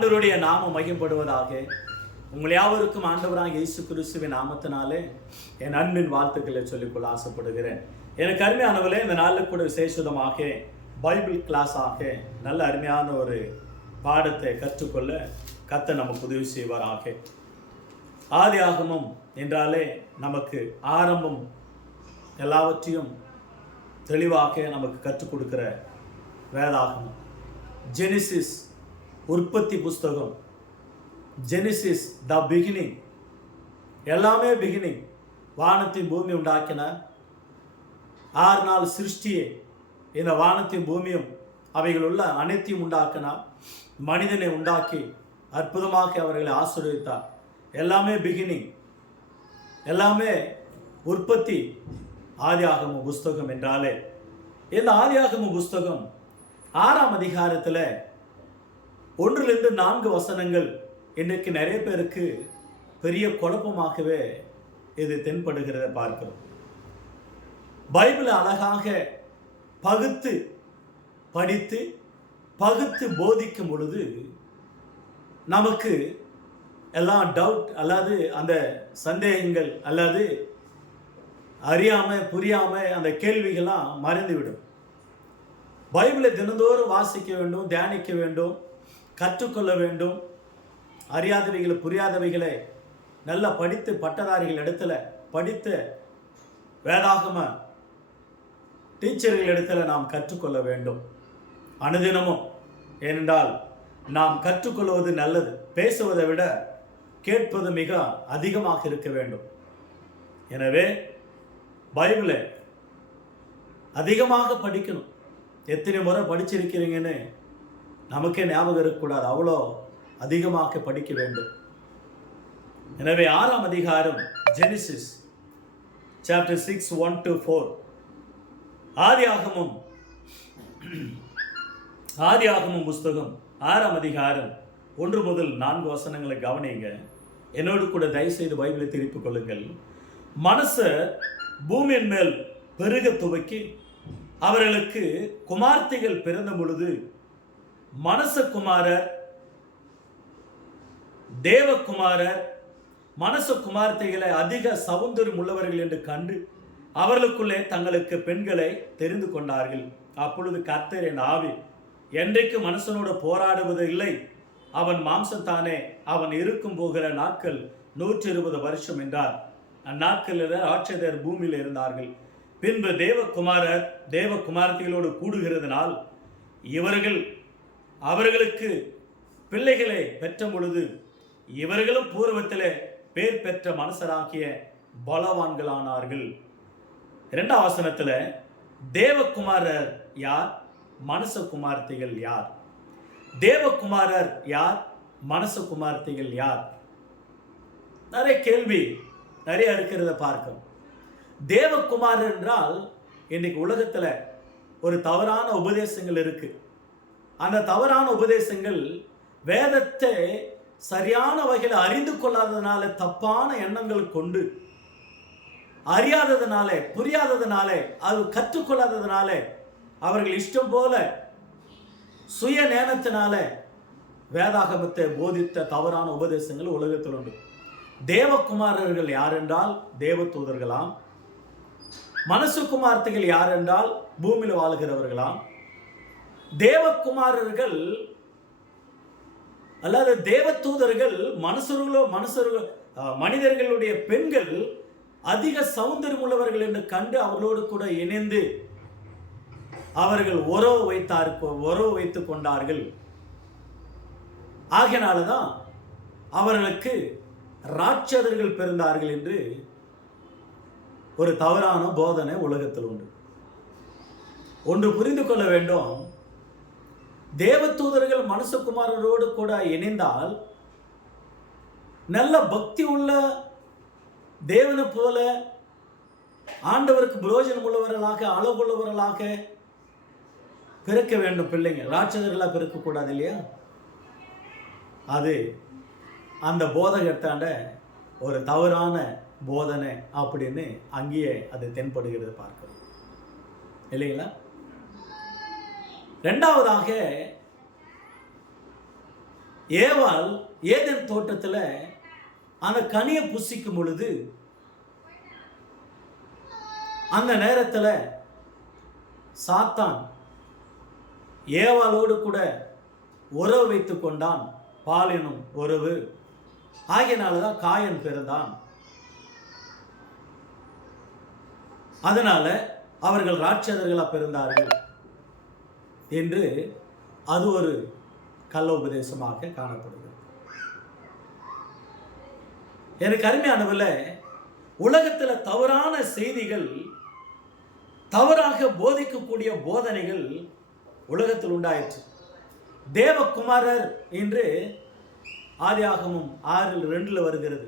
ஆண்டவருடைய நாமம் மகிமைப்படுவதாக. உங்கள் யாவருக்கும் ஆண்டவராக இயேசு கிறிஸ்துவின் நாமத்தினாலே என் அன்பின் வாழ்த்துக்களை சொல்லிக்கொள்ள ஆசைப்படுகிறேன். எனக்கு அருமையானவர்களே, இந்த நாளில் கூட விசேஷமாக பைபிள் கிளாஸாக நல்ல அருமையான ஒரு பாடத்தை கற்றுக்கொள்ள கர்த்தர் நமக்கு உதவி செய்வாராக. ஆதியாகமம் என்றாலே நமக்கு ஆரம்பம் எல்லாவற்றையும் தெளிவாக நமக்கு கற்றுக் கொடுக்கிற வேதாகமம். ஜெனிசிஸ் உற்பத்தி புஸ்தகம், ஜெனிசிஸ் த பிகினிங், எல்லாமே பிகினிங். வானத்தின் பூமி உண்டாக்கினார். 6 நாள் சிருஷ்டியை, இந்த வானத்தின் பூமியும் அவைகள் உள்ள அனைத்தையும் உண்டாக்கினார். மனிதனை உண்டாக்கி அற்புதமாக அவர்களை ஆசீர்வதித்தார். எல்லாமே பிகினிங், எல்லாமே உற்பத்தி. ஆதியாகம புஸ்தகம் என்றாலே இந்த ஆதியாகம புஸ்தகம் 6ஆம் அதிகாரத்தில் 1 - 4 வசனங்கள் இன்றைக்கு நிறைய பேருக்கு பெரிய குழப்பமாகவே இது தென்படுகிறத பார்க்கிறோம். பைபிளை அழகாக பகுத்து படித்து பகுத்து போதிக்கும் பொழுது நமக்கு எல்லாம் டவுட் அல்லது அந்த சந்தேகங்கள் அல்லது அறியாமல் புரியாமல் அந்த கேள்விகள்லாம் மறைந்துவிடும். பைபிளை தினந்தோறும் வாசிக்க வேண்டும், தியானிக்க வேண்டும், கற்றுக்கொள்ள வேண்டும். அறியாதவைகளை புரியாதவைகளை நல்லா படித்து பட்டதாரிகள் இடத்துல படித்த வேதாகம டீச்சர்கள் இடத்துல நாம் கற்றுக்கொள்ள வேண்டும் அனுதினமும். ஏனென்றால் நாம் கற்றுக்கொள்வது நல்லது. பேசுவதை விட கேட்பது மிக அதிகமாக இருக்க வேண்டும். எனவே பைபிளை அதிகமாக படிக்கணும். எத்தனை முறை படிச்சிருக்கிறீங்கன்னு நமக்கே ஞாபகம் இருக்கக்கூடாது, அவ்வளோ அதிகமாக படிக்க வேண்டும். எனவே 6ஆம் அதிகாரம் ஜெனிசிஸ் சாப்டர் 6 1 - 4 ஆதியாகமம் புஸ்தகம் 6ஆம் அதிகாரம் 1 முதல் 4 வசனங்களை கவனிங்க. என்னோடு கூட தயவுசெய்து பைபிளை திருப்பிக் கொள்ளுங்கள். மனுஷர் பூமியின் மேல் பெருக துவக்கி அவர்களுக்கு குமார்த்திகள் பிறந்த பொழுது மனுஷகுமாரர் தேவகுமாரர் மனுஷகுமார்த்திகளை அதிக சௌந்தரியம் உள்ளவர்கள் என்று கண்டு அவர்களுக்குள்ளே தங்களுக்கு பெண்களை தெரிந்து கொண்டார்கள். அப்பொழுது கர்த்தர், என் ஆவி என்றைக்கு மனுஷனோடு போராடுவது இல்லை, அவன் மாம்சத்தானே, அவன் இருக்கும் போகிற நாட்கள் 120 வருஷம் என்றார். அந்நாட்களில் ராட்சதர் பூமியில் இருந்தார்கள். பின்பு தேவகுமாரர் தேவகுமார்த்திகளோடு கூடுகிறதுனால் இவர்கள் அவர்களுக்கு பிள்ளைகளை பெற்ற பொழுது இவர்களும் பூர்வத்திலே பேர் பெற்ற மனுஷராகிய பலவான்களானார்கள். 2ஆம் வசனத்தில் தேவகுமாரர் யார், மனுஷகுமார்த்திகள் யார்? தேவகுமாரர் யார், மனுஷகுமார்த்திகள் யார்? நிறைய கேள்வி நிறைய இருக்கிறத பார்க்கும். தேவகுமாரர் என்றால் இன்னைக்கு உலகத்தில் ஒரு தவறான உபதேசங்கள் இருக்கு. அந்த தவறான உபதேசங்கள் வேதத்தை சரியான வகையில் அறிந்து கொள்ளாததுனால, தப்பான எண்ணங்கள் கொண்டு அறியாததுனாலே, புரியாததுனாலே, அது கற்றுக்கொள்ளாததுனாலே, அவர்கள் இஷ்டம் போல சுய நேனத்தினால வேதாகமத்தை போதித்த தவறான உபதேசங்கள் உலகத்தில் உண்டு. தேவகுமாரர்கள் யார் என்றால் தேவதூதர்களாம். மனுஷகுமார்த்திகள் யார் என்றால் பூமியில் வாழ்கிறவர்களாம். தேவகுமாரர்கள் அல்லது தேவதூதர்கள் மனிதர்களுடைய பெண்கள் அதிக சௌந்தரியம் உள்ளவர்கள் என்று கண்டு அவர்களோடு கூட இணைந்து அவர்கள் உறவு வைத்துக் கொண்டார்கள். ஆகையினால்தான் அவர்களுக்கு ராட்சதர்கள் பிறந்தார்கள் என்று ஒரு தவறான போதனை உலகத்தில் உண்டு. ஒன்று புரிந்து கொள்ள வேண்டும், தேவதூதர்கள் மனுஷகுமாரரோடு கூட இணைந்தால் நல்ல பக்தி உள்ள தேவனை போல ஆண்டவருக்கு பிரயோஜனம் உள்ளவர்களாக அளவுள்ளவர்களாக பிறக்க வேண்டும் பிள்ளைங்க. ராட்சதர்களாக பிறக்கக்கூடாது இல்லையா? அது அந்த போதகத்தாண்ட ஒரு தவறான போதனை அப்படின்னு அங்கேயே அது தென்படுகிறது பார்க்கிறோம் இல்லைங்களா? இரண்டாவதாக ஏவாள் ஏதேன் தோட்டத்தில் அந்த கனியை புசிக்கும் பொழுது அந்த நேரத்தில் சாத்தான் ஏவாளோடு கூட உறவு வைத்து கொண்டான். பாலினும் உறவு ஆகியனாலதான் காயன் பிறந்தான். அதனால அவர்கள் ராட்சதர்களா பிறந்தார்கள் என்று அது ஒரு கள்ள உபதேசமாக காணப்படுகிறது. எனக்கு அருமையானவர்களே, உலகத்தில் தவறான செய்திகள், தவறாக போதிக்கக்கூடிய போதனைகள் உலகத்தில் உண்டாயிற்று. தேவகுமாரர் என்று ஆதியாகமம் 6:2 வருகிறது.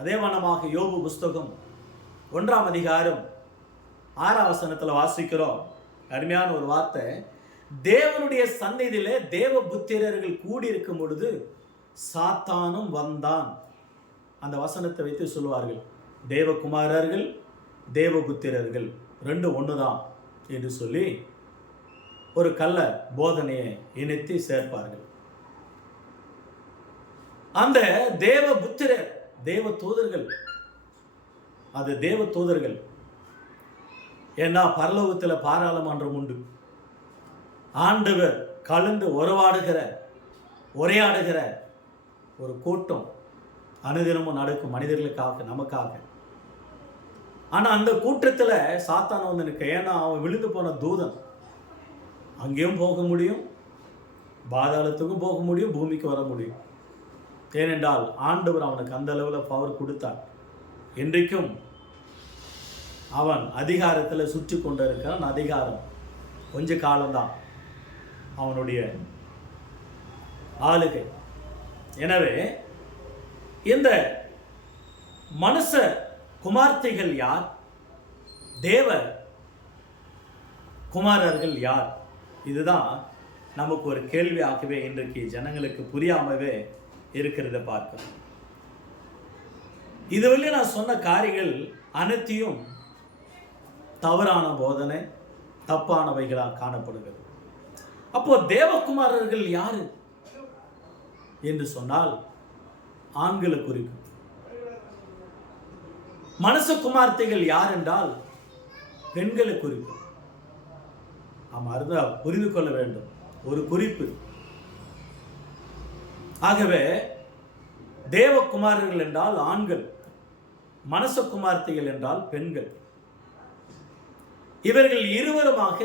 அதே வண்ணமாக யோபு புஸ்தகம் 1 அதிகாரம் 6 வசனத்தில் வாசிக்கிறோம். அருமையான ஒரு வார்த்தை. தேவனுடைய சந்நிதியிலே தேவ புத்திரர்கள் கூடியிருக்கும் பொழுது சாத்தானும் வந்தான். அந்த வசனத்தை வைத்து சொல்வார்கள், தேவகுமாரர்கள் தேவபுத்திரர்கள் 2 ஒன்றுதான் என்று சொல்லி ஒரு கள்ள போதனையை இணைத்து சேர்ப்பார்கள். அந்த தேவ புத்திரர் தேவ தூதர்கள், அது தேவ தூதர்கள். ஏன்னா பரலோகத்தில் பாராளுமன்றம் உண்டு. ஆண்டவர் கலந்து உரையாடுகிற ஒரு கூட்டம் அனுதினமும் நடக்கும் மனிதர்களுக்காக, நமக்காக. ஆனால் அந்த கூட்டத்தில் சாத்தான் வந்து நிற்க. ஏன்னா அவன் விழுந்து போன தூதன். அங்கேயும் போக முடியும், பாதாளத்துக்கும் போக முடியும், பூமிக்கு வர முடியும். ஏனென்றால் ஆண்டவர் அவனுக்கு அந்த அளவில் பவர் கொடுத்தார். இன்றைக்கும் அவன் அதிகாரத்தில் சுற்றி கொண்டு இருக்கிறான். அதிகாரம் கொஞ்ச காலம்தான் அவனுடைய ஆளுகை. எனவே இந்த மனுஷ குமார்த்திகள் யார்? தேவ குமாரர்கள் யார்? இதுதான் நமக்கு ஒரு கேள்வியாகவே இன்றைக்கு ஜனங்களுக்கு புரியாமவே இருக்கிறத பார்க்கிறோம். இதுவரை நான் சொன்ன காரியங்கள் அனைத்தையும் தவறான போதனை, தப்பானவைகளாக காணப்படுகிறது. அப்போ தேவகுமாரர்கள் யாரு என்று சொன்னால் ஆண்களை குறிக்கும். மனுஷ குமார்த்திகள் யார் என்றால் பெண்களை குறிக்கும். நாம் அருந்தா புரிந்து கொள்ள வேண்டும், ஒரு குறிப்பு. ஆகவே தேவகுமாரர்கள் என்றால் ஆண்கள், மனுஷ குமார்த்திகள் என்றால் பெண்கள். இவர்கள் இருவருமாக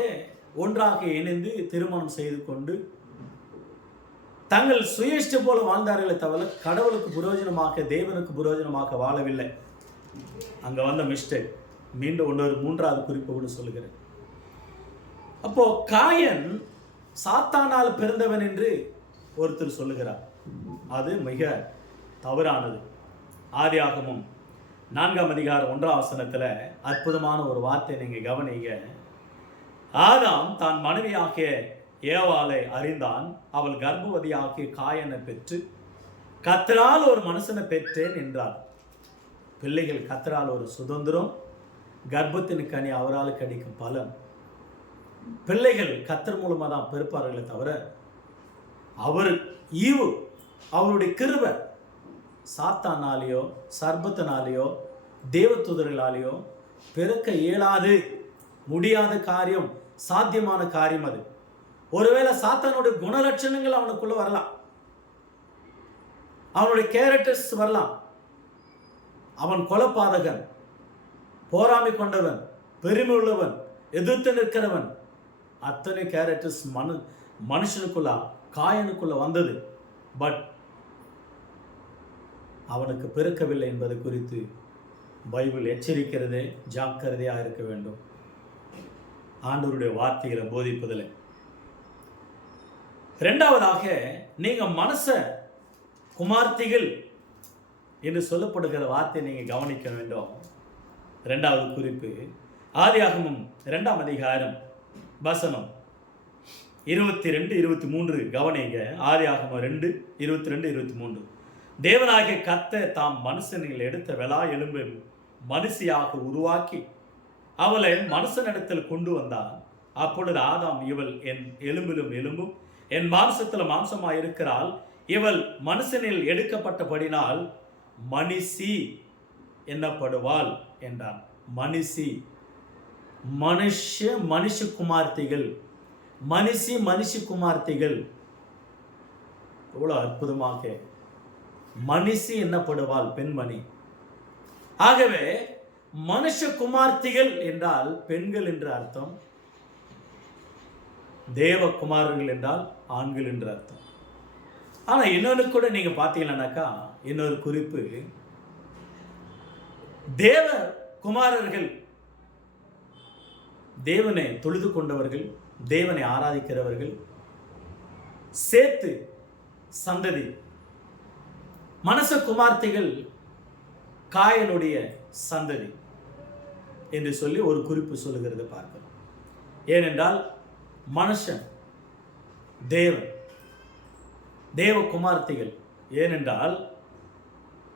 ஒன்றாக இணைந்து திருமணம் செய்து கொண்டு தங்கள் சுயேஷ்ட போல வாழ்ந்தார்களே தவிர கடவுளுக்கு புரோஜனமாக, தேவனுக்கு புரோஜனமாக வாழவில்லை. அங்க வந்த மிஸ்டேக். மீண்டும் 3வது குறிப்பு கூட சொல்லுகிறேன். அப்போ காயன் சாத்தானால் பிறந்தவன் என்று ஒருத்தர் சொல்லுகிறார். அது மிக தவறானது. ஆதியாகமம் 4 அதிகாரம் 1 வசனத்துல அற்புதமான ஒரு வார்த்தை நீங்க கவனிங்க. ஆதாம் தான் மனைவியாகிய ஏவாளை அறிந்தான். அவள் கர்ப்பவதியாகிய காயனை பெற்று கர்த்தரால் ஒரு மனுஷனை பெற்றேன் என்றார். பிள்ளைகள் கர்த்தரால் ஒரு சுதந்திரம், கர்ப்பத்தின் கனி அவரால் கிடைக்கும் பலன். பிள்ளைகள் கர்த்தர் மூலமா தான் பிறப்பார்களே தவிர அவர் ஈவு, அவருடைய கிருபை சாத்தானாலேயோ சர்பத்தினாலேயோ தேவதூதர்களாலேயோ பிறக்க இயலாது, முடியாத காரியம், சாத்தியமான காரியம் அது. ஒருவேளை சாத்தானுடைய குணலட்சணங்கள் அவனுக்குள்ள வரலாம், அவனுடைய கேரக்டர்ஸ் வரலாம். அவன் கொலைபாதகன், போராமை கொண்டவன், பெருமை உள்ளவன், எதிர்த்து நிற்கிறவன், அத்தனை கேரக்டர்ஸ் மனுஷனுக்குள்ள காயனுக்குள்ள வந்தது. பட் அவனுக்கு பிறக்கவில்லை என்பது குறித்து பைபிள் எச்சரிக்கிறதே. ஜாக்கிரதையாக இருக்க வேண்டும் ஆண்டவருடைய வார்த்தைகளை போதிப்பதில். 2வதாக, நீங்க மனுஷ குமார்த்திகள் என்று சொல்லப்படுகிற வார்த்தையை நீங்க கவனிக்க வேண்டும். 2வது குறிப்பு ஆதியாகமம் 2 அதிகாரம் வசனம் 22, 23 கவனிங்க. ஆதியாகமம் 2, 22, 23. தேவனாகிய கர்த்தர் தாம் மனுஷனில் எடுத்த வெளா எலும்பை மனுஷியாக உருவாக்கி அவளை மனுஷனிடத்தில் கொண்டு வந்தார். அப்பொழுது ஆதாம், இவள் என் எலும்பிலும் எலும்பும் என் மாம்சத்தில் மாம்சமாய் இருக்கிறாள், இவள் மனுஷனில் எடுக்கப்பட்டபடினால் மனுஷி என்னப்படுவாள் என்றான். மனுஷி, மனுஷ குமார்த்திகள், மனுஷி குமார்த்திகள். எவ்வளவு அற்புதமாக மனுஷி என்னப்படுவாள், பெண்மணி. ஆகவே மனுஷ குமார்த்திகள் என்றால் பெண்கள் என்று அர்த்தம், தேவகுமாரர்கள் என்றால் ஆண்கள் என்று அர்த்தம். ஆனா இன்னொன்று கூட நீங்க பார்த்தீங்கன்னாக்கா, இன்னொரு குறிப்பு, தேவ குமாரர்கள் தேவனை தொழுது கொண்டவர்கள், தேவனை ஆராதிக்கிறவர்கள், சேத்து சந்ததி. மனுஷ குமார்த்திகள் காயனுடைய சந்ததி என்று சொல்லி ஒரு குறிப்பு சொல்லுகிறது பார்க்கிறோம். ஏனென்றால் மனுஷன் தேவன், தேவ குமார்த்திகள். ஏனென்றால்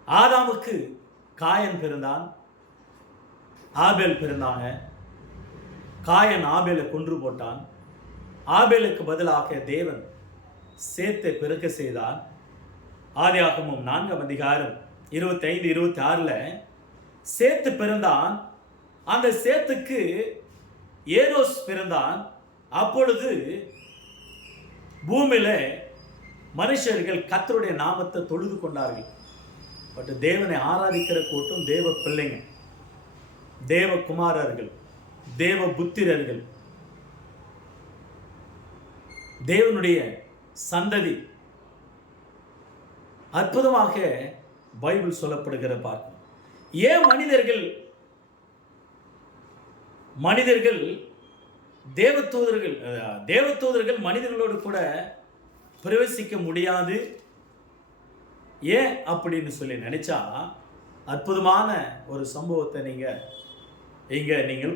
ஆதாமுக்கு காயன் பிறந்தான், ஆபேல் பிறந்தாங்க. காயன் ஆபேலை கொன்று போட்டான். ஆபேலுக்கு பதிலாக தேவன் சேத்தை பிறக்க செய்தான். ஆதியாகமம் 4:25-26 சேத்து பிறந்தான். அந்த சேத்துக்கு ஏனோஸ் பிறந்தான். அப்பொழுது பூமியில மனுஷர்கள் கர்த்தருடைய நாமத்தை தொழுது கொண்டார்கள். பட் தேவனை ஆராதிக்கிற கூட்டம் தேவ பிள்ளைங்க, தேவ குமாரர்கள், தேவ புத்திரர்கள், தேவனுடைய சந்ததி. அற்புதமாக பைபிள் சொல்லப்படுகிற பார்க்கணும். ஏன் மனிதர்கள் தேவதூதர்கள் மனிதர்களோடு கூட பிரவேசிக்க முடியாது, ஏன் அப்படின்னு சொல்லி நினைச்சா, அற்புதமான ஒரு சம்பவத்தை நீங்கள்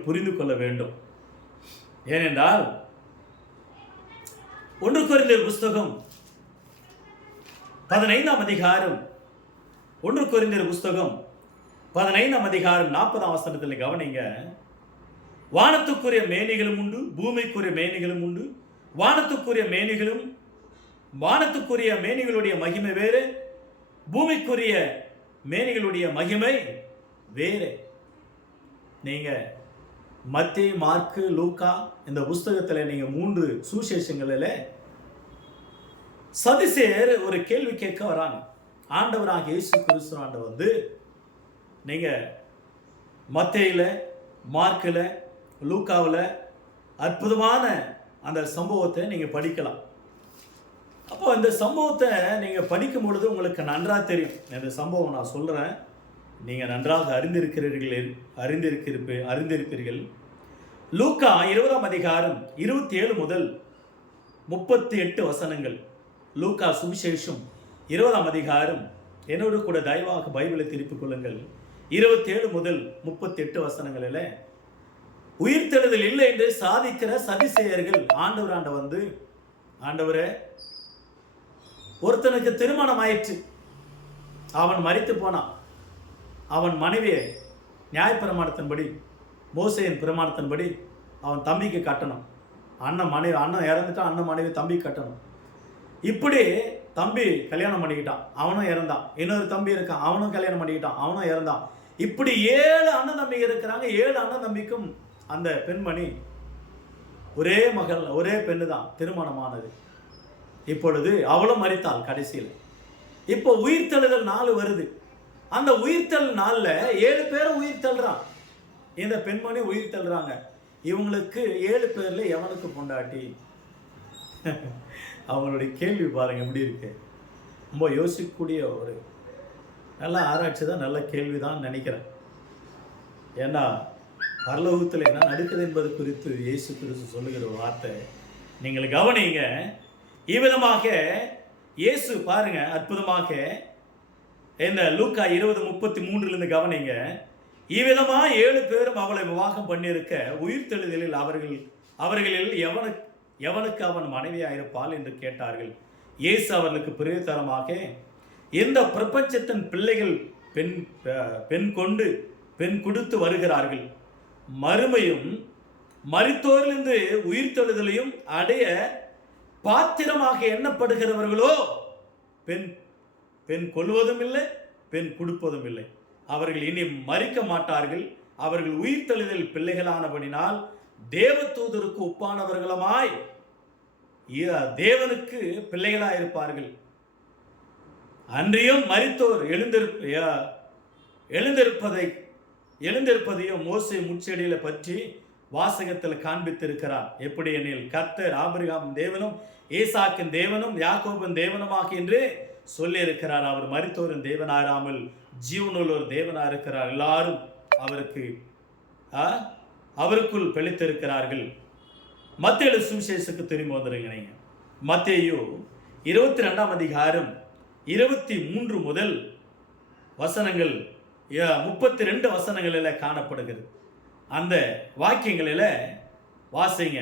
புரிந்து கொள்ள வேண்டும். ஏனென்றால் 1 கொரிந்தியர் புஸ்தகம் 15ஆம் அதிகாரம் 1 கொரிந்தியர் புஸ்தகம் 15ஆம் அதிகாரம் 40ஆம் வசனத்தில் கவனிங்க. வானத்துக்குரிய மேனிகளும் உண்டு, பூமிக்குரிய மேனிகளும் உண்டு. வானத்துக்குரிய மேனிகளுடைய மகிமை வேறு, பூமிக்குரிய மேனிகளுடைய மகிமை வேறு. நீங்க மத்தேயு, மார்க்கு, லூக்கா இந்த புஸ்தகத்தில் நீங்க 3 சுவிசேஷங்களில் சதுசேயர் ஒரு கேள்வி கேட்க வராங்க. ஆண்டவராக இயேசு கிறிஸ்து ஆண்டவர் வந்து நீங்க மத்தேயுல, மார்க்கில், லூக்காவில் அற்புதமான அந்த சம்பவத்தை நீங்கள் படிக்கலாம். அப்போ இந்த சம்பவத்தை நீங்கள் படிக்கும் பொழுது உங்களுக்கு நன்றாக தெரியும். இந்த சம்பவம் நான் சொல்கிறேன், நீங்கள் நன்றாக அறிந்திருப்பீர்கள். லூக்கா 20ஆம் அதிகாரம் 27 முதல் 38 வசனங்கள். லூக்கா சுவிசேஷம் 20ஆம் அதிகாரம், என்னோடு கூட தயவாக பைபிளை திருப்பிக் கொள்ளுங்கள். 27 முதல் 38 வசனங்களில் உயிர்த்தெழுதல் இல்லை என்று சாதிக்கிற சதிசேயர்கள் ஆண்டவராண்ட வந்து, ஆண்டவரே, ஒருத்தனுக்கு திருமணம் ஆயிற்று, அவன் மரித்து போனான், அவன் மனைவியை நியாயப்பிரமாணத்தின்படி, மோசேயின் பிரமாணத்தின்படி அவன் தம்பிக்கு கட்டணும். அண்ணன் இறந்துட்டான், அண்ணன் மனைவி தம்பி கட்டணும். இப்படி தம்பி கல்யாணம் பண்ணிக்கிட்டான், அவனும் இறந்தான். இன்னொரு தம்பி இருக்கான், அவனும் கல்யாணம் பண்ணிக்கிட்டான், அவனும் இறந்தான். இப்படி 7 அண்ணன் தம்பி இருக்கிறாங்க. 7 அண்ணன் தம்பிக்கும் அந்த பெண்மணி ஒரே மகள், ஒரே பெண்ணு தான் திருமணமானது. இப்பொழுது அவளும் மரித்தாள் கடைசியில். இப்போ உயிர்த்தெழுதல் நாள் வருது. அந்த உயிர்த்தல் நாளில் 7 பேரும் உயிர் தள்ளுறான். இந்த பெண்மணி உயிர் தள்ளுறாங்க. இவங்களுக்கு 7 பேர்ல எவனுக்கு பொண்டாட்டி? அவங்களுடைய கேள்வி பாருங்க எப்படி இருக்கு. ரொம்ப யோசிக்கக்கூடிய ஒரு நல்ல ஆராய்ச்சி தான், நல்ல கேள்வி தான் நினைக்கிறேன். ஏன்னா பரலோகத்தில் என்ன நடக்குது என்பது குறித்து இயேசு கிறிஸ்து சொல்லுகிற ஒரு வார்த்தை நீங்கள் கவனிங்க. இவ்விதமாக இயேசு பாருங்க அற்புதமாக இந்த லூக்கா 20:33 கவனிங்க. இவ்விதமா 7 பேரும் அவளை விவாகம் பண்ணியிருக்க உயிர்த்தெழுதலில் அவர்களில் எவனுக்கு அவன் மனைவியாயிருப்பாள் என்று கேட்டார்கள். இயேசு அவர்களுக்கு பிரயோஜனமாக, இந்த பிரபஞ்சத்தின் பிள்ளைகள் பெண் கொடுத்து வருகிறார்கள், மறுமையும் மரித்தோரிலிருந்து உயிர்த்தெழுதலையும் அடைய பாத்திரமாக எண்ணப்படுகிறவர்களோ பெண் பெண் கொல்வதும் இல்லை, பெண் கொடுப்பதும் இல்லை. அவர்கள் இனி மறிக்க மாட்டார்கள். அவர்கள் உயிர்த்தெழுதல் பிள்ளைகளானபடினால் தேவதூதருக்கு ஒப்பானவர்களுமாய் தேவனுக்கு பிள்ளைகளாய் இருப்பார்கள். அன்றியும் மரித்தோர் எழுந்திருப்பதையும் மோசே முச்செடியில பற்றி வாசகத்தில் காண்பித்திருக்கிறார். எப்படி எனில், கர்த்தர் ஆபிரகாம் தேவனும் ஈசாக்கின் தேவனும் யாக்கோபின் தேவனுமாக என்று சொல்லி இருக்கிறார். அவர் மரித்தோரின் தேவனாராமல் ஜீவனுள்ளோர் தேவனா இருக்கிறார். எல்லாரும் அவருக்குள் பிழைத்திருக்கிறார்கள். மத்தேயு சுவிசேஷத்துக்கு திரும்பி வந்துருங்க. நீங்க மத்தேயு 22 அதிகாரம் 23 முதல் வசனங்கள் 32 வசனங்களில் காணப்படுகிறது. அந்த வாக்கியங்களில் வாசிங்க.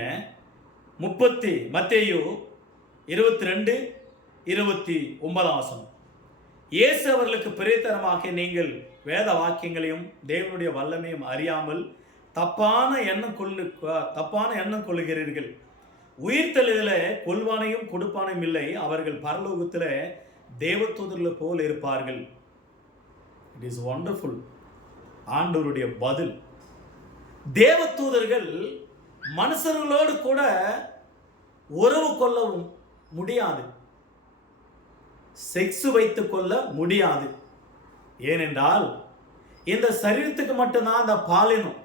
மத்தேயு 22:29 வசனம். இயேசு அவர்களுக்கு பிரேத்தனமாக, நீங்கள் வேத வாக்கியங்களையும் தேவனுடைய வல்லமையும் அறியாமல் தப்பான எண்ணம் கொள்ளுகிறீர்கள். உயிர்த்தெழுதல கொல்வானையும் கொடுப்பானையும் இல்லை, அவர்கள் பரலோகத்தில் தேவதூதர்களை போல் இருப்பார்கள். It is wonderful. ஆண்டவருடைய பதில். தேவதூதர்கள் மனுஷர்களோடு கூட உறவு கொள்ளவும் முடியாது, செக்ஸ் வைத்துக் கொள்ள முடியாது. ஏனென்றால் இந்த சரீரத்துக்கு மட்டும்தான் அந்த பாலினம்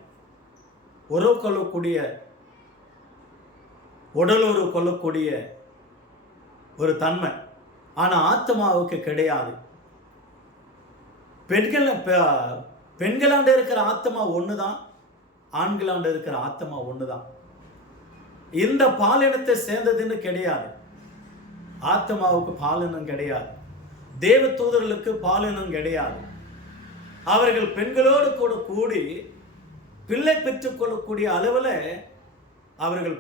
உறவு கொள்ளக்கூடிய, உடல் உறவு கொள்ளக்கூடிய ஒரு தன்மை. ஆனால் ஆத்மாவுக்கு கிடையாது. பெண்களாண்ட இருக்கிற ஆத்மா ஒன்று தான், ஆண்களாண்ட இருக்கிற ஆத்மா ஒன்று தான். இந்த பாலினத்தை சேர்ந்ததுன்னு கிடையாது. ஆத்மாவுக்கு பாலினம் கிடையாது, தேவ தூதர்களுக்கு பாலினம் கிடையாது. அவர்கள் பெண்களோடு கூட கூடி பிள்ளை பெற்றுக் கொள்ளக்கூடிய அளவில் அவர்கள்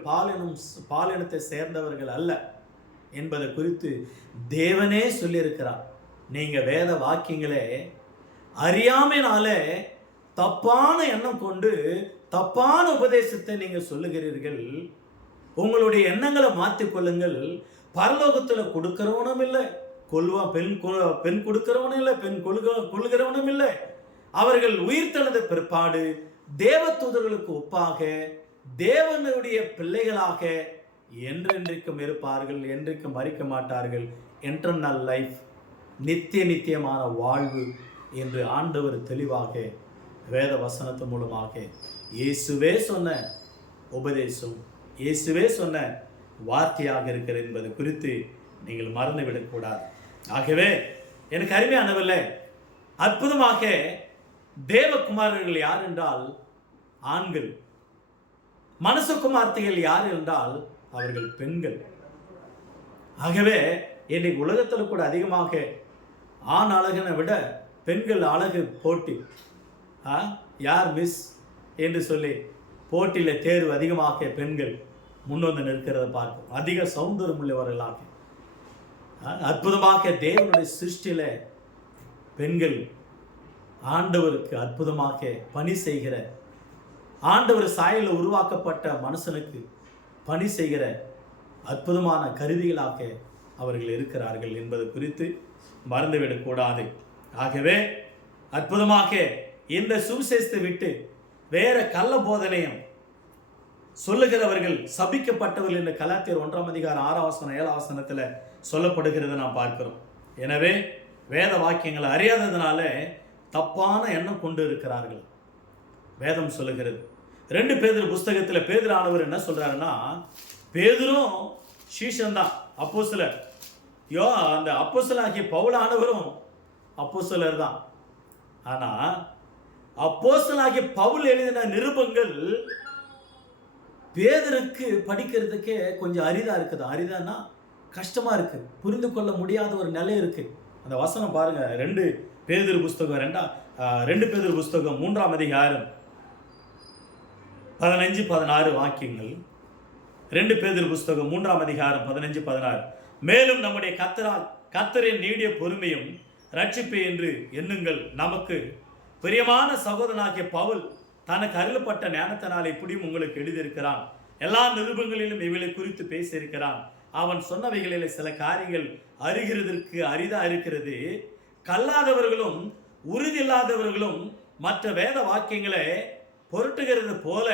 பாலினத்தை சேர்ந்தவர்கள் அல்ல என்பதை குறித்து தேவனே சொல்லியிருக்கிறார். நீங்க வேத வாக்கியங்களே அறியாமையினால தப்பான எண்ணம் கொண்டு தப்பான உபதேசத்தை நீங்க சொல்லுகிறீர்கள். உங்களுடைய எண்ணங்களை மாற்றிக்கொள்ளுங்கள். பரலோகத்தில் கொடுக்கிறவனும் இல்லை, பெண் கொடுக்கிறவனும் இல்லை, பெண் கொள்கிறவனும் இல்லை. அவர்கள் உயிர்த்தெழுந்த பிற்பாடு தேவ தூதர்களுக்கு ஒப்பாக தேவனுடைய பிள்ளைகளாக என்றென்றைக்கும் இருப்பார்கள், என்றைக்கும் மறிக்க மாட்டார்கள். எட்டர்னல் லைஃப், நித்தியமான வாழ்வு என்று ஆண்டவர் தெளிவாக வேத வசனத்து மூலமாக இயேசுவே சொன்ன உபதேசம், இயேசுவே சொன்ன வார்த்தையாக இருக்கிறது என்பது குறித்து நீங்கள் மறந்துவிடக்கூடாது. ஆகவே எனக்கு அருமையானவர்களே, அற்புதமாக தேவகுமாரர்கள் யார் என்றால் ஆண்கள், மனுஷகுமார்த்திகள் யார் என்றால் அவர்கள் பெண்கள். ஆகவே இன்றைக்கு உலகத்தில் கூட அதிகமாக ஆண் அழகனை விட பெண்கள் அழகு போட்டி, யார் மிஸ் என்று சொல்லி போட்டியில் தேர்வு அதிகமாக பெண்கள் முன்வந்து நிற்கிறத பார்க்கும். அதிக சௌந்தரம் உள்ளவர்களாக அற்புதமாக தேவனுடைய சிருஷ்டியில பெண்கள் ஆண்டவருக்கு அற்புதமாக பணி செய்கிற, ஆண்டவர் சாயலில் உருவாக்கப்பட்ட மனுஷனுக்கு பணி செய்கிற அற்புதமான கருவிகளாக அவர்கள் இருக்கிறார்கள் என்பது குறித்து மறந்துவிடக்கூடாது. ஆகவே அற்புதமாக இந்த சுவிசேஷத்தை விட்டு வேற கள்ள போதனையும் சொல்லுகிறவர்கள் சபிக்கப்பட்டவர்கள் என்று கலாத்தியர் 1:6-7 சொல்லப்படுகிறது நாம் பார்க்கிறோம். எனவே வேத வாக்கியங்களை அறியாததுனால தப்பான எண்ணம் கொண்டு இருக்கிறார்கள். வேதம் சொல்லுகிறது. 2 பேதுரு புஸ்தகத்தில் பேதுரு ஆனவர் என்ன சொல்றாருன்னா, பேதுரும் சீஷன் தான், அப்போஸ்தலர். அந்த அப்போஸ்தலனாகிய பவுல் ஆனவரும் அப்போஸ்தலர் தான். ஆனா அப்போஸ்தலனாகிய பவுல் எழுதின நிருபங்கள் பேதுருக்கு படிக்கிறதுக்கே கொஞ்சம் அரிதா இருக்குது. அரிதான்னா கஷ்டமா இருக்கு, புரிந்து கொள்ள முடியாத ஒரு நிலை இருக்கு. அந்த வசனம் பாருங்க, 2 பேதுரு புஸ்தகம் 2 பேதுரு புஸ்தகம் 3 அதிகாரம் 15-16 வாக்கியங்கள். 2 பேதுரு புஸ்தகம் 3 அதிகாரம் 15-16. மேலும் நம்முடைய கர்த்தரின் நீடிய பொறுமையும் ரட்சிப்பு என்று எண்ணுங்கள். நமக்கு பிரியமான சகோதரனாகிய பவுல் தனக்கு அருளப்பட்ட ஞானத்தினால் இப்படியும் உங்களுக்கு எழுதியிருக்கிறான். எல்லா நிருபங்களிலும் இவளை குறித்து பேசியிருக்கிறான். அவன் சொன்னவைகளில் சில காரியங்கள் அறிகிறதற்கு அரிதா இருக்கிறது. கல்லாதவர்களும் உறுதி இல்லாதவர்களும் மற்ற வேத வாக்கியங்களை பொருட்டுகிறது போல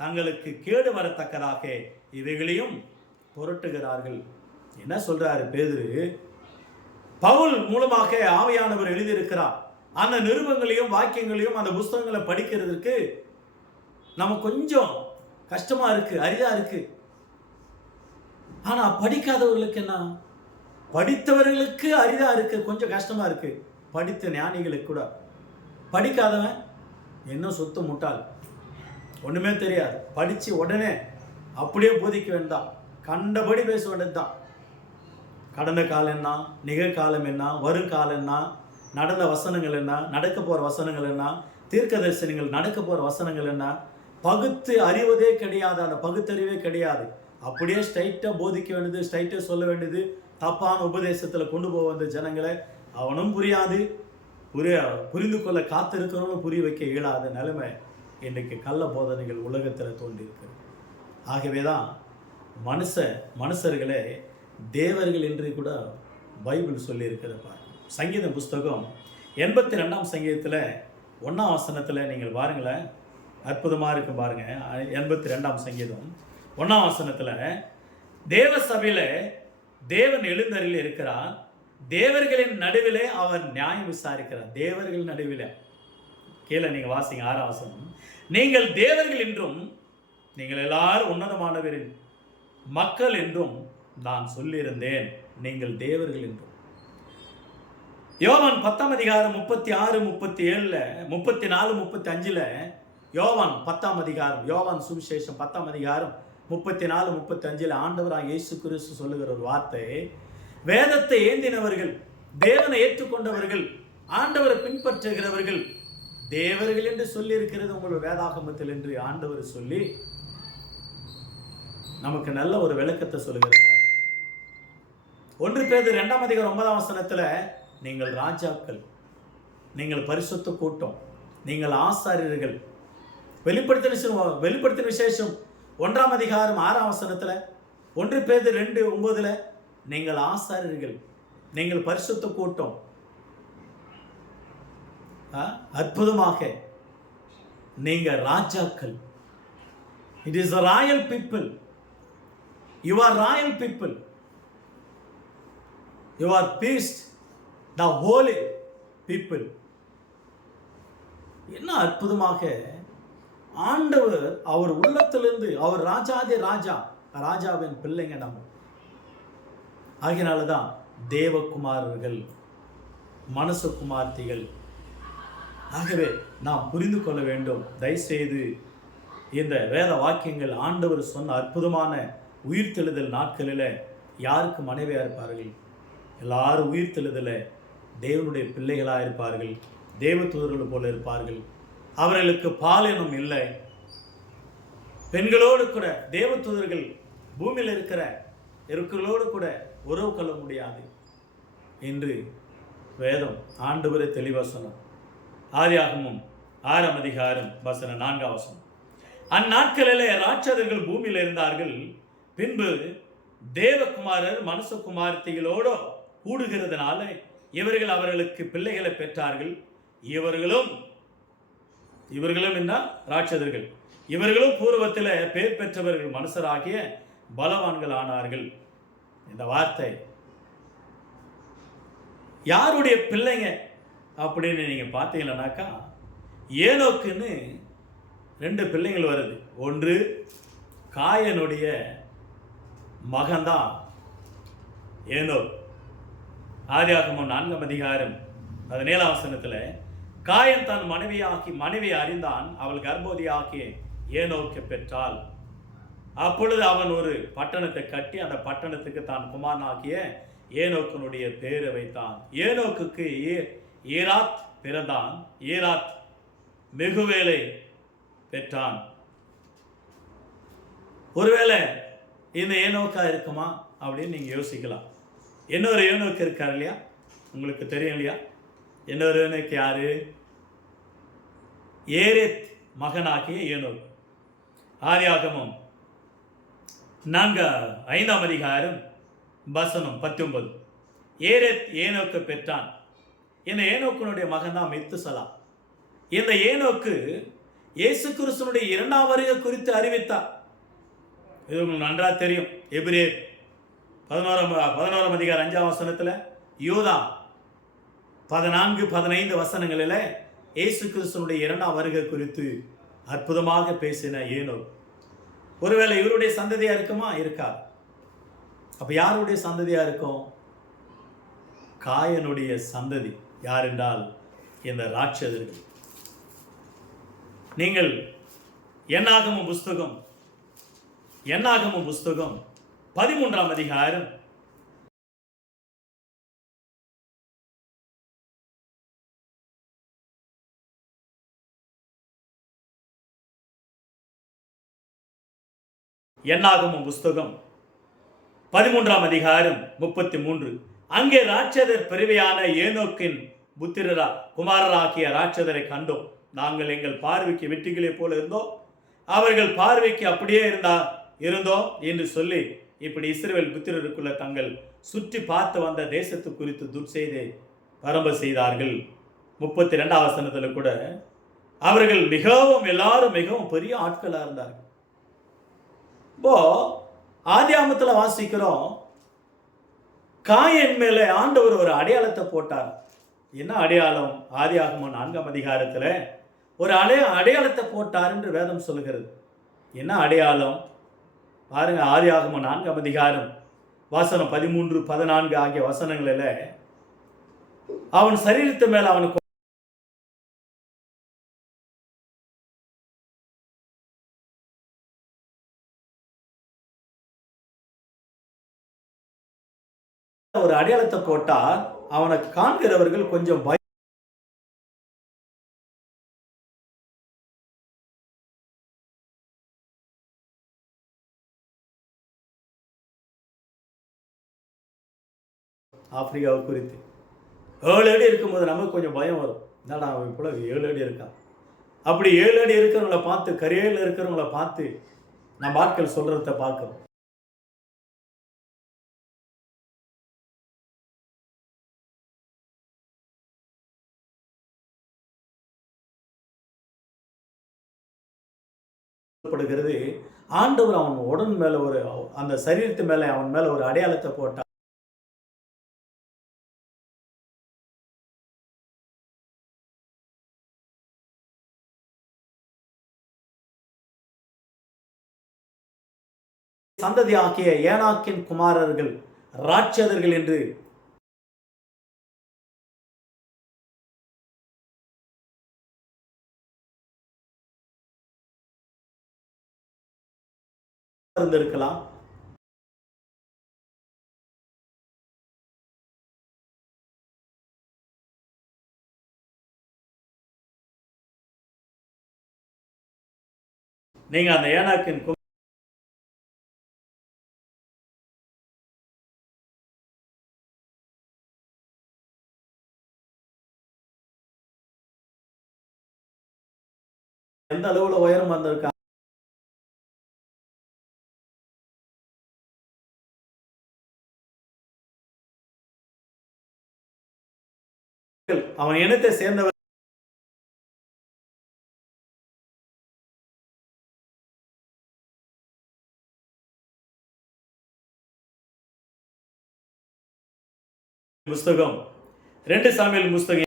தங்களுக்கு கேடு வரத்தக்கதாக இவைகளையும் பொருட்டுகிறார்கள். என்ன சொல்றாரு பேதுரு? பவுல் மூலமாக ஆவியானவர் எழுதியிருக்கிறார். அந்த நிருபங்களையும் வாக்கியங்களையும் அந்த புஸ்தகங்களை படிக்கிறதுக்கு நம்ம கொஞ்சம் கஷ்டமா இருக்கு, அரிதா இருக்கு. ஆனா படிக்காதவர்களுக்கு என்ன? படித்தவர்களுக்கு அரிதா இருக்கு, கொஞ்சம் கஷ்டமா இருக்கு. படித்த ஞானிகளுக்கு கூட. படிக்காதவன் என்ன சொத்து முட்டாள், ஒண்ணுமே தெரியாது. படிச்சு உடனே அப்படியே போதிக்க வேண்டாம், கண்டபடி பேச வேண்டியதுதான். கடந்த காலம் என்ன, நிகழ்காலம் என்ன, வருங்காலம் என்ன, நடந்த வசனங்கள் என்ன, நடக்க போற வசனங்கள் என்ன, தீர்க்க தரிசனங்கள் நடக்க போற வசனங்கள் என்ன, பகுத்து அறிவதே கிடையாது. அந்த பகுத்தறிவே கிடையாது. அப்படியே ஸ்ட்ரைட்டா போதிக்க வேண்டியது, ஸ்ட்ரைட்டா சொல்ல வேண்டியது. தப்பான உபதேசத்துல கொண்டு போக வந்த ஜனங்களை அவனும் புரியாது, புரிந்து கொள்ள காத்திருக்கிறவனும் புரிய வைக்க இயலாத நிலைமை இன்றைக்கு கள்ள போதனைகள் உலகத்தில் தோன்றி இருக்கிறது. ஆகவேதான் மனுஷர்களே தேவர்கள் என்று கூட பைபிள் சொல்லி இருக்கிறத. சங்கீத புஸ்தகம் 82ஆம் சங்கீதத்தில் 1ஆம் வசனத்தில் நீங்கள் பாருங்களேன், அற்புதமாக இருக்கும் பாருங்க. 82ஆம் சங்கீதம் 1ஆம் வசனத்தில், தேவ சபையில் தேவன் எழுந்தருளி இருக்கிறார், தேவர்களின் நடுவிலே அவர் நியாயம் விசாரிக்கிறார். தேவர்கள் நடுவில் கீழே நீங்க வாசிங்க 6ஆம் வசனம். நீங்கள் தேவர்கள் என்றும் நீங்கள் எல்லாரும் உன்னதமானவரின் மக்கள் என்றும் நான் சொல்லியிருந்தேன். நீங்கள் தேவர்கள் என்றும். யோவான் 10ஆம் அதிகாரம் 36, 37, 34, 35 யோவான் 10ஆம் அதிகாரம், யோவான் சுவிசேஷம் 10ஆம் அதிகாரம் 34, 35 ஆண்டவராக இயேசு கிறிஸ்து சொல்லுகிற ஒரு வார்த்தை, வேதத்தை ஏந்தினவர்கள், தேவனை ஏற்றுக்கொண்டவர்கள், ஆண்டவரை பின்பற்றுகிறவர்கள் தேவர்கள் என்று சொல்லி இருக்கிறது உங்கள் வேதாகமத்தில் என்று ஆண்டவர் சொல்லி நமக்கு நல்ல ஒரு விளக்கத்தை சொல்லுகிறார். 1 பேதுரு 2ஆம் அதிகாரம் 9ஆம் வசனத்துல, நீங்கள் ராஜாக்கள், நீங்கள் பரிசுத்த கூட்டம், நீங்கள் ஆசாரியர்கள். வெளிப்படுத்தின விசேஷம் 1ஆம் அதிகாரம் 6ஆம் வசனத்துல, 1 பேதுரு 2:9 நீங்கள் ஆசாரியர்கள், நீங்கள் பரிசுத்த கூட்டம். அற்புதமாக நீங்க ராஜாக்கள். It is a royal people. You are royal people. You are priest, the holy people. என்ன அற்புதமாக ஆண்டவர் அவர் உள்ளத்திலிருந்து, அவர் ராஜாதே ராஜா, ராஜாவின் பிள்ளைங்க நம்ம. ஆகினால்தான் தேவகுமாரர்கள், மனசுகுமார்த்திகள். ஆகவே நாம் புரிந்து கொள்ள வேண்டும். தயவுசெய்து இந்த வேத வாக்கியங்கள் ஆண்டவர் சொன்ன அற்புதமான உயிர்த்தெழுதல் நாட்களில் யாருக்கு மனைவியாக இருப்பார்கள்? எல்லாரும் உயிர்த்தெழுதலை தேவனுடைய பிள்ளைகளாக இருப்பார்கள், தேவதூதர்கள் போல இருப்பார்கள். அவர்களுக்கு பாலினம் இல்லை. பெண்களோடு கூட தேவதூதர்கள் பூமியில் இருக்கிறோடு கூட உறவு கொள்ள முடியாது என்று வேதம் ஆண்டவரே தெளிவாக சொன்னார். ஆதியாகமம் 6ஆம் அதிகாரம் வசனம் 4ஆம் வசனம். அந்நாட்களிலே ராட்சதர்கள் பூமியில் இருந்தார்கள். பின்பு தேவகுமாரர் மனுஷகுமார்த்திகளோடு கூடுகிறதுனால இவர்கள் அவர்களுக்கு பிள்ளைகளை பெற்றார்கள். இவர்களும் என்ன ராட்சதர்கள், இவர்களும் பூர்வத்தில் பேர் பெற்றவர்கள் மனுஷராகிய பலவான்கள் ஆனார்கள். இந்த வார்த்தை யாருடைய பிள்ளைங்க அப்படின்னு நீங்க பார்த்தீங்கன்னாக்கா, ஏனோக்குன்னு 2 பிள்ளைகள் வருது. ஒன்று காயனுடைய மகன்தான் ஏனோக். ஆதியாகமம் 4ஆம் அதிகாரம் 17ஆம் வசனத்துல, காயன் தன் மனைவியை அறிந்தான், அவள் கர்ப்பவதியாகிய ஏனோக்கை பெற்றாள். அப்பொழுது அவன் ஒரு பட்டணத்தை கட்டி அந்த பட்டணத்துக்கு தான் குமாரனாகிய ஏனோக்கனுடைய பேரை வைத்தான். ஏனோக்குக்கு ஈராத் பிறந்தான். ஈராத் மெகுவேலை பெற்றான். ஒருவேளை இந்த ஏனோக்கா இருக்குமா அப்படின்னு நீங்க யோசிக்கலாம். இன்னொரு ஏனோக்கு இருக்கார் இல்லையா, உங்களுக்கு தெரியும் இல்லையா? இன்னொரு ஏனோக்கு யாரு? ஏரேத் மகனாகிய ஏனோக். ஆதியாகமம் 5ஆம் அதிகாரம் வசனம் 19. ஏரேத் ஏனோக்கு பெற்றான். இந்த ஏனோக்கினுடைய மகன் தான் மெத்துசலா. இந்த ஏனோக்கு இயேசு கிறிஸ்துனுடைய இரண்டாம் வருகை குறித்து அறிவித்தார். இது உங்களுக்கு நன்றாக தெரியும். எபிரேயர் 11 அதிகாரம் 5 வசனத்தில், யூதா 14, 15 வசனங்களில் இயேசு கிறிஸ்துனுடைய இரண்டாம் வருகை குறித்து அற்புதமாக பேசின ஏனோக். ஒருவேளை இவருடைய சந்ததியா இருக்குமா? இருக்கா. அப்ப யாருடைய சந்ததியா இருக்கும்? காயனுடைய சந்ததி. யார் என்றால் இந்த ராட்சதர்கள். நீங்கள் என்னாகமம் புஸ்தகம் 13 அதிகாரம் என்னாகமம் புஸ்தகம் 13 அதிகாரம் 33. அங்கே ராட்சதர் பிரிவையான ஏனோக்கின் புத்திரரா குமாரராகிய ராட்சதரை கண்டோம். நாங்கள் எங்கள் பார்வைக்கு வெற்றிகளை போல இருந்தோம், அவர்கள் பார்வைக்கு அப்படியே இருந்தோம் என்று சொல்லி இப்படி இஸ்ரவேல் புத்திரருக்குள்ள தங்கள் சுற்றி பார்த்து வந்த தேசத்து குறித்து துர்செய்தியை பரம்ப செய்தார்கள். 32 வசனத்தில் கூட அவர்கள் எல்லாரும் மிகவும் பெரிய ஆட்களாக இருந்தார்கள். இப்போ ஆதியாகமத்தில் வாசிக்கிறோம், காயின் மேலே ஆண்டவர் ஒரு அடையாளத்தை போட்டார். என்ன அடையாளம்? ஆதியாகமம் 4 அதிகாரத்தில் ஒரு அடையாளத்தை போட்டார் என்று வேதம் சொல்லுகிறது. என்ன அடையாளம் பாருங்க. ஆதியாகமம் 4 அதிகாரம் வசனம் 13, 14 ஆகிய வசனங்களில் அவன் சரீரத்து மேல அவனுக்கு ஒரு அடையாளத்தை போட்டார். அவனை காண்கிறவர்கள் கொஞ்சம் ஆப்பிரிக்காவை குறித்து 7 அடி இருக்கும்போது நமக்கு கொஞ்சம் பயம் வரும். என்னடா அவன் இப்போ 7 அடி இருக்கான். அப்படி 7 அடி இருக்கிறவங்கள பார்த்து, கரையில் இருக்கிறவங்கள பார்த்து நம்ம ஆட்கள் சொல்றத பார்க்கிறோம். ஆண்டவர் அவன் உடல் மேல அந்த சரீரத்து மேல அவன் மேல ஒரு அடையாளத்தை போட்டார். சந்ததி ஆகிய ஏனாக்கின் குமாரர்கள் ராட்சதர்கள் என்று இருந்திருக்கலாம். நீங்க அந்த ஏனாக்கின் எந்த அளவுல உயரம் வந்திருக்காங்க. அவன் இனத்தை சேர்ந்தவர். புஸ்தகம் 2 சாமுவேல் புஸ்தகம்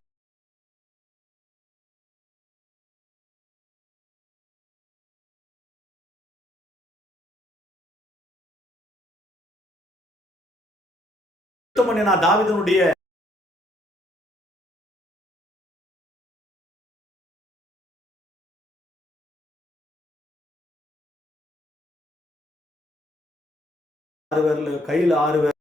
தாவீதுனுடைய கையில் 6 பேர்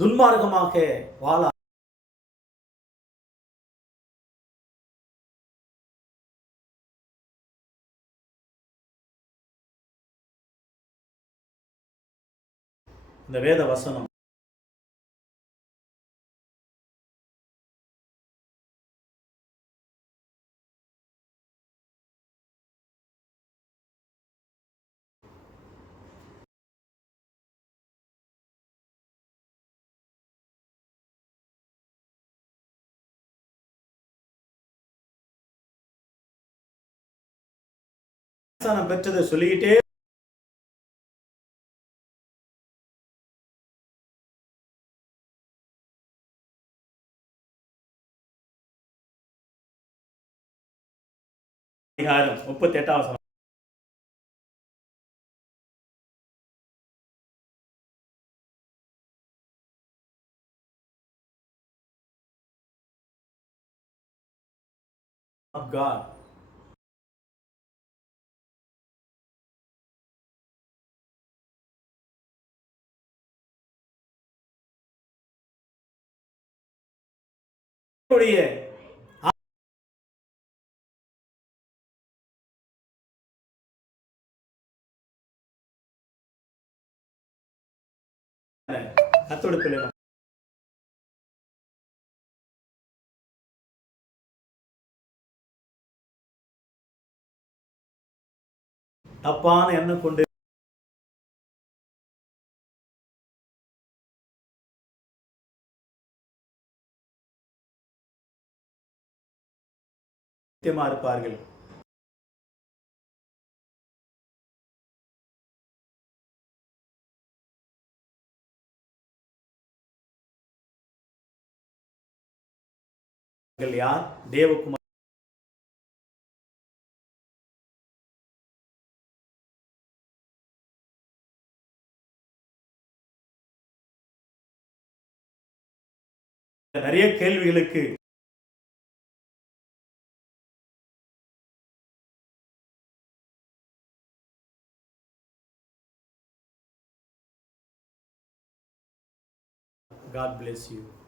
துன்மார்க்கமாக வாழ இந்த வேத வசனம் ஞானஸ்தானம் பெற்றதை சொல்லிக்கிட்டே அதிகாரம் 38 வசனம். of God. உடைய கர்த்தருடைய பிள்ளைகள் தப்பான எண்ணம் கொண்டு நித்தியமா இருப்பார்கள். யார்? தேவகுமார். நிறைய கேள்விகளுக்கு God bless you.